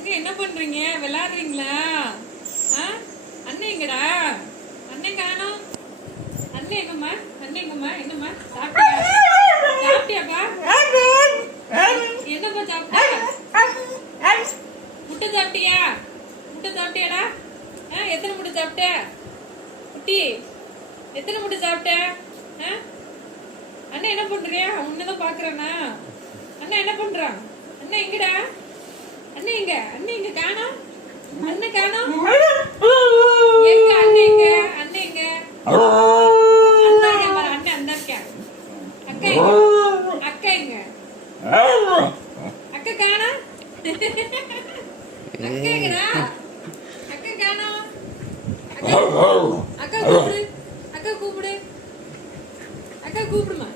அங்க என்ன பண்றீங்க? விளையாடுறீங்களா? அண்ணன் எங்கடா? அண்ணன் காணோம். அண்ணன் எங்கம்மா? அண்ணன் எங்கம்மா? என்னம்மா சாப்பிட்டியா? சாப்பிட்டியாப்பா? என்னப்பா சாப்பிட்ட? முட்டை சாப்பிட்டியா? முட்டை சாப்பிட்டியாடா? எத்தனை முட்டை சாப்பிட்ட குட்டி? எத்தனை முட்டை சாப்பிட்ட? அண்ணன் என்ன பண்றியா? உன்னதான் பாக்குறானா? அண்ணன் என்ன பண்றான்? அண்ணன் எங்கடா? அண்ணன் எங்க? அண்ணன் எங்க காணோம்? அண்ணன் காணோம். எங்க அண்ணன் எங்க? அண்ணன் எங்க? அண்ணா எங்க? அண்ணன் அந்த இருக்கா? அக்கா எங்க? அக்கா எங்க? அக்கா காணோம். அக்கா எங்கடா? அக்கா காணோம். அக்கா கூப்பிடு. அக்கா கூப்பிடு. அக்கா கூப்பிடு. அக்கா கூப்பிடுமா?